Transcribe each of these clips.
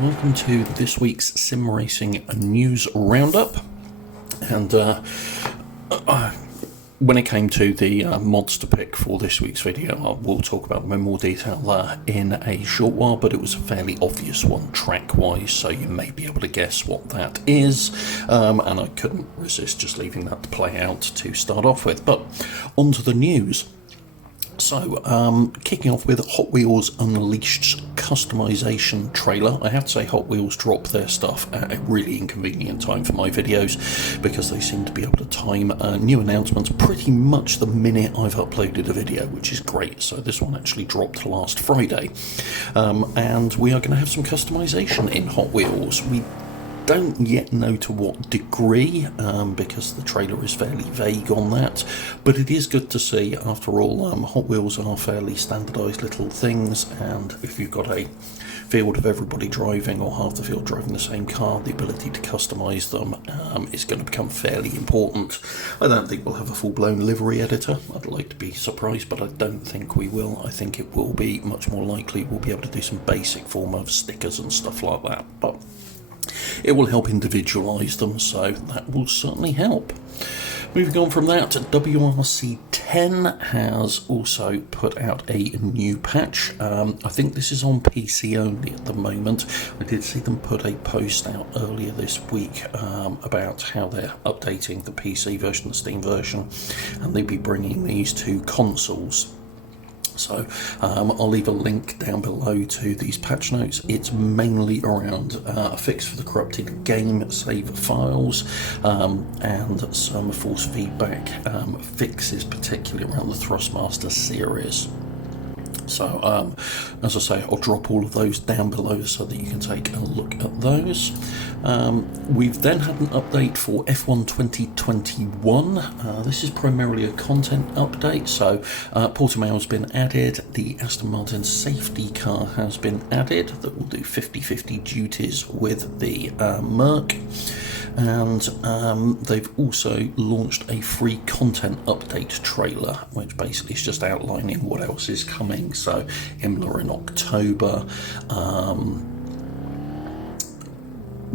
welcome to this week's Sim Racing News Roundup. And when it came to the mods to pick for this week's video, we'll talk about them in more detail in a short while, but it was a fairly obvious one track-wise, so you may be able to guess what that is, and I couldn't resist just leaving that to play out to start off with. But on to the news. So, kicking off with Hot Wheels Unleashed customisation trailer. I have to say Hot Wheels drop their stuff at a really inconvenient time for my videos, because they seem to be able to time new announcements pretty much the minute I've uploaded a video, which is great. So this one actually dropped last Friday, and we are going to have some customisation in Hot Wheels. We don't yet know to what degree, because the trailer is fairly vague on that, but it is good to see. After all, Hot Wheels are fairly standardised little things, and if you've got a field of everybody driving, or half the field driving the same car, the ability to customise them is going to become fairly important. I don't think we'll have a full-blown livery editor. I'd like to be surprised, but I don't think we will. I think it will be much more likely we'll be able to do some basic form of stickers and stuff like that, but it will help individualise them, so that will certainly help. Moving on from that, WRC10 has also put out a new patch. I think this is on PC only at the moment. I did see them put a post out earlier this week about how they're updating the PC version, the Steam version, and they'll be bringing these to consoles. So I'll leave a link down below to these patch notes. It's mainly around a fix for the corrupted game save files, and some force feedback fixes, particularly around the Thrustmaster series. So, as I say, I'll drop all of those down below so that you can take a look at those. We've then had an update for F1 2021. This is primarily a content update, so Portimao's been added, the Aston Martin safety car has been added that will do 50-50 duties with the Merc, and they've also launched a free content update trailer, which basically is just outlining what else is coming. So Imola in October,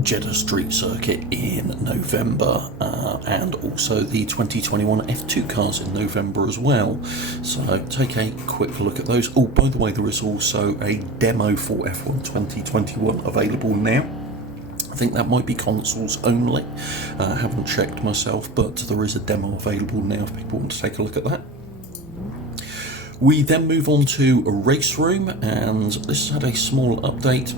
Jeddah Street Circuit in November, and also the 2021 F2 cars in November as well. So take a quick look at those. Oh, by the way, there is also a demo for F1 2021 available now. I think that might be consoles only. I haven't checked myself, but there is a demo available now if people want to take a look at that. We then move on to Raceroom, and this has had a small update,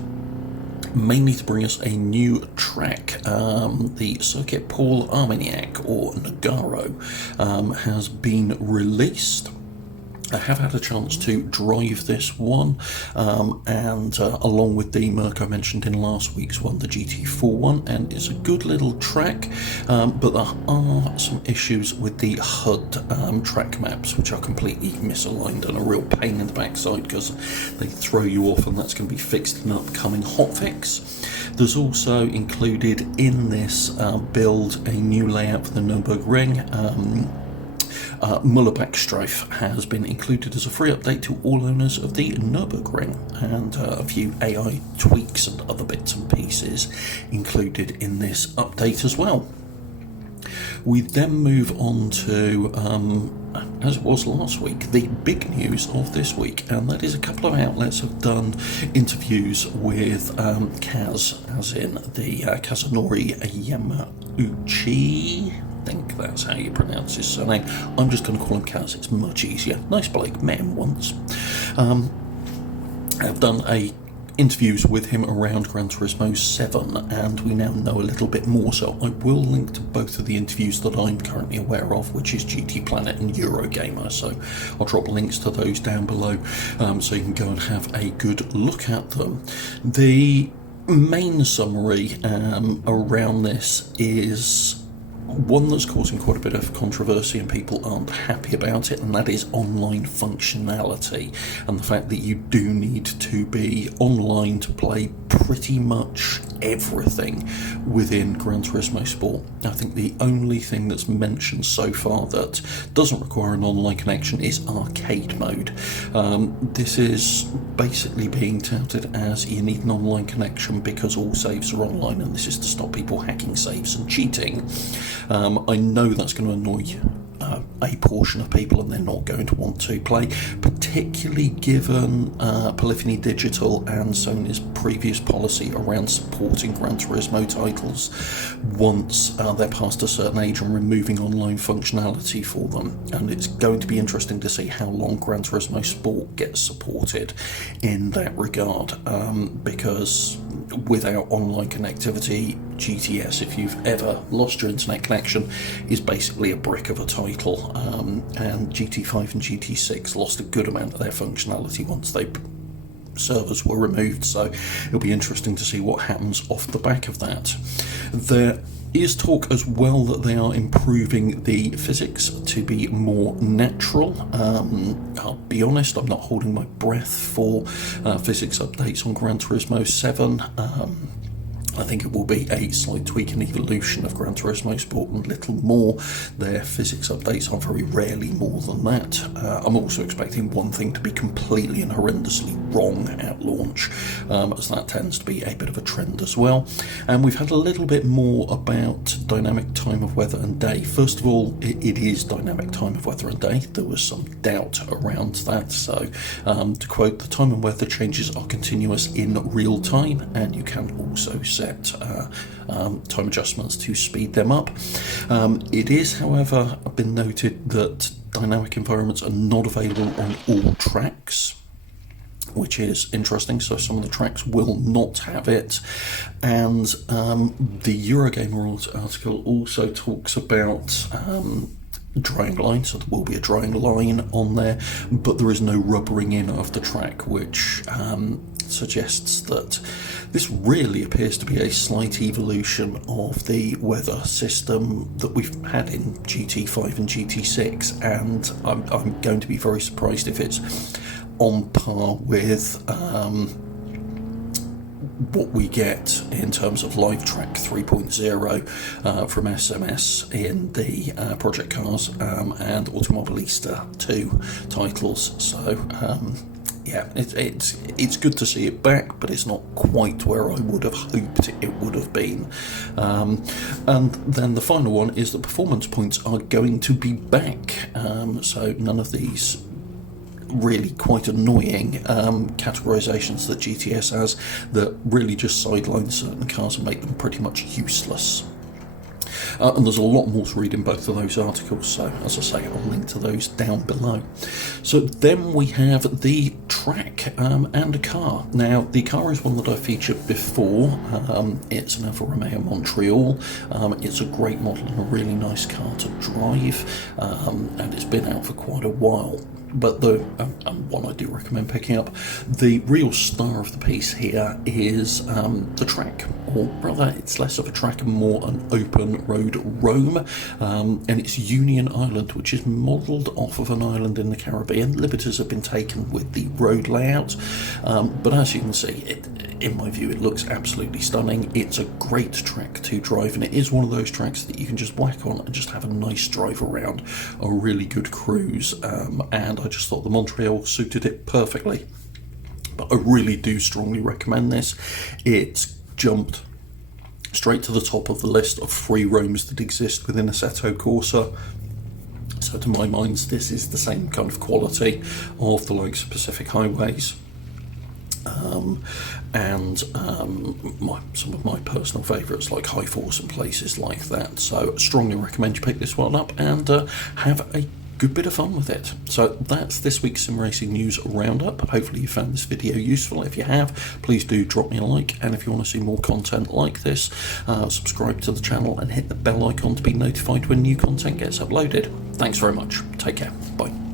mainly to bring us a new track. The Circuit Paul Armagnac, or Nogaro, has been released. I have had a chance to drive this one, and along with the Merc I mentioned in last week's one, the GT4 one, and it's a good little track, but there are some issues with the HUD track maps, which are completely misaligned and a real pain in the backside because they throw you off, and that's going to be fixed in an upcoming hotfix. There's also included in this build a new layout for the Nürburgring. Mullerbackstreife has been included as a free update to all owners of the Nürburgring, and a few AI tweaks and other bits and pieces included in this update as well. We then move on to, as it was last week, the big news of this week, and that is a couple of outlets have done interviews with Kaz, as in the Kazunori Yamauchi. I think that's how you pronounce his surname. I'm just going to call him Kaz, it's much easier. Nice bloke, met him once. I've done interviews with him around Gran Turismo 7, and we now know a little bit more, so I will link to both of the interviews that I'm currently aware of, which is GT Planet and Eurogamer, so I'll drop links to those down below, so you can go and have a good look at them. The main summary around this is one that's causing quite a bit of controversy and people aren't happy about it, and that is online functionality and the fact that you do need to be online to play pretty much everything within Gran Turismo Sport. I think the only thing that's mentioned so far that doesn't require an online connection is arcade mode. This is basically being touted as you need an online connection because all saves are online, and this is to stop people hacking saves and cheating. I know that's going to annoy a portion of people, and they're not going to want to play, particularly given Polyphony Digital and Sony's previous policy around supporting Gran Turismo titles once they're past a certain age and removing online functionality for them. And it's going to be interesting to see how long Gran Turismo Sport gets supported in that regard, because without online connectivity, GTS, if you've ever lost your internet connection, is basically a brick of a title, and GT5 and GT6 lost a good amount of their functionality once they servers were removed, so it'll be interesting to see what happens off the back of that. There is talk as well that they are improving the physics to be more natural. I'll be honest, I'm not holding my breath for physics updates on Gran Turismo 7. I think it will be a slight tweak and evolution of Gran Turismo Sport and little more. Their physics updates are very rarely more than that. I'm also expecting one thing to be completely and horrendously wrong at launch, as that tends to be a bit of a trend as well. And we've had a little bit more about dynamic time of weather and day. First of all, it is dynamic time of weather and day. There was some doubt around that, so to quote, the time and weather changes are continuous in real time, and you can also set time adjustments to speed them up. It is, however, been noted that dynamic environments are not available on all tracks, which is interesting. So some of the tracks will not have it. And the Eurogamer article also talks about drying line, so there will be a drying line on there, but there is no rubbering in of the track, which suggests that this really appears to be a slight evolution of the weather system that we've had in GT5 and GT6, and I'm going to be very surprised if it's on par with what we get in terms of Live Track 3.0 from SMS in the Project Cars and Automobilista 2 titles. So yeah, it's good to see it back, but it's not quite where I would have hoped it would have been. And then the final one is that performance points are going to be back. So none of these really quite annoying categorizations that GTS has that really just sideline certain cars and make them pretty much useless. And there's a lot more to read in both of those articles, so as I say, I'll link to those down below. So then we have the track and a car. Now, the car is one that I featured before. It's an Alfa Romeo Montreal. It's a great model and a really nice car to drive, and it's been out for quite a while. But the one I do recommend picking up, the real star of the piece here is the track, or rather it's less of a track and more an open road Rome, and it's Union Island, which is modelled off of an island in the Caribbean. Liberties have been taken with the road layout, but as you can see, in my view, it looks absolutely stunning. It's a great track to drive, and it is one of those tracks that you can just whack on and just have a nice drive around, a really good cruise, and I just thought the Montreal suited it perfectly. But I really do strongly recommend this. It's jumped straight to the top of the list of free roams that exist within Assetto Corsa. So to my mind, this is the same kind of quality of the likes of Pacific Highways. And some of my personal favourites like High Force and places like that. So strongly recommend you pick this one up and have a good bit of fun with it. So that's this week's Sim Racing News Roundup. Hopefully you found this video useful. If you have, please do drop me a like, and if you want to see more content like this, subscribe to the channel and hit the bell icon to be notified when new content gets uploaded. Thanks very much. Take care. Bye.